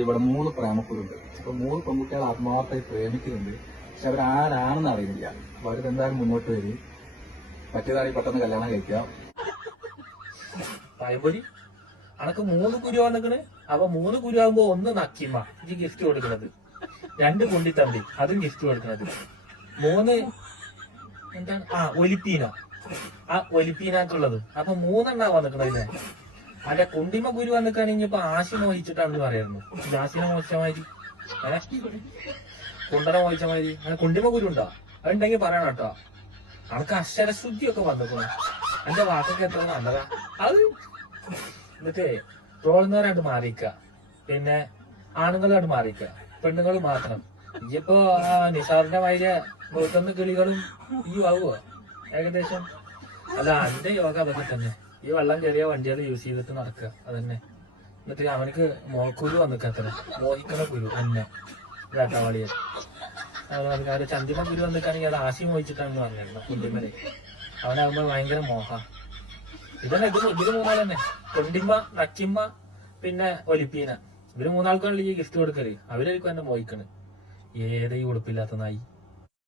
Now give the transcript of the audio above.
ഇവിടെ മൂന്ന് പ്രേമക്കുറുണ്ട് അപ്പൊ മൂന്ന് പെൺകുട്ടികൾ ആത്മാർത്ഥമായി പ്രേമിക്കുന്നുണ്ട്. പക്ഷെ അവരാരാണെന്ന് അറിയുന്നില്ല അപ്പൊ അവരിതെന്തായാലും മുന്നോട്ട് വരും. പറ്റിയതാണെങ്കിൽ പെട്ടെന്ന് കല്യാണം കഴിക്കാം. അനക്ക് മൂന്ന് കുരു വന്നിക്കണ്. അപ്പൊ മൂന്ന് കുരു ആകുമ്പോ ഒന്ന് നക്കിമ്മ. ഈ ഗിഫ്റ്റ് കൊടുക്കണത്. രണ്ട് കുണ്ടിത്തമ്പി അതും ഗിഫ്റ്റ് കൊടുക്കണത്. മൂന്ന് എന്താണ്? ആ ഒലിപ്പീന. ആ ഒലിപ്പീനാക്കുള്ളത് അപ്പൊ മൂന്നെണ്ണ വന്നിക്കണല്ലേ അല്ല കുണ്ടിമ ഗുരു വന്നിക്കാണെങ്കിൽ ഇപ്പൊ ആശി മോഹിച്ചിട്ടാണെന്ന് പറയുന്നു. ആശിനെ മോഹിച്ച മാതിരി. ഏ? കുണ്ടന മോഹിച്ച മാതിരി. അങ്ങനെ കുണ്ടിമ ഗുരു ഉണ്ടോ? അതുണ്ടെങ്കിൽ പറയണം കേട്ടോ. അനക്ക് അക്ഷരശുദ്ധിയൊക്കെ വന്നിക്കണു? എന്റെ വാക്കൊക്കെ എത്ര നല്ലതാ. അത് എന്നിട്ടേ ട്രോളുന്നവരായിട്ട് മാറിക്ക പിന്നെ ആണുങ്ങളായിട്ട് മാറിക്ക പെണ്ണുങ്ങൾ മാത്രം. ഇപ്പോ നിഷാറിന്റെ വൈദ്യ നൂറ്റൊന്ന് കിളികളും ഈ ആവുക ഏകദേശം. അല്ല അതിന്റെ യോഗ അതൊക്കെ തന്നെ. ഈ വെള്ളം ചെറിയ വണ്ടികൾ യൂസ് ചെയ്തിട്ട് നടക്കുക. അതന്നെ. എന്നിട്ട് അവനക്ക് മോക്കുരു വന്നിക്കത്ര മോഹിക്കണ കുരു. തന്നെ വേട്ടാവാളിയെ അവർ ചന്തിമ കുരു വന്നിക്കാണെങ്കിൽ അത് ആശി മോഹിച്ചിട്ടാണെന്ന് പറഞ്ഞിരുന്നു കുണ്ടിമലെ. അവനാകുമ്പോ ഭയങ്കര മോഹ. ഇതന്നെ ഇത് ഇതിന് മൂന്നാൾ തന്നെ കൊണ്ടിമ്മ നക്കിമ്മ പിന്നെ ഒലിപ്പീന. ഇവർ മൂന്നാൾക്കാണല്ലോ ഈ ഗിഫ്റ്റ് കൊടുക്കൽ. അവരായിരിക്കും എന്നെ മോഹിക്കണ്. ഏതെ ഈ ഉടുപ്പില്ലാത്ത നായി?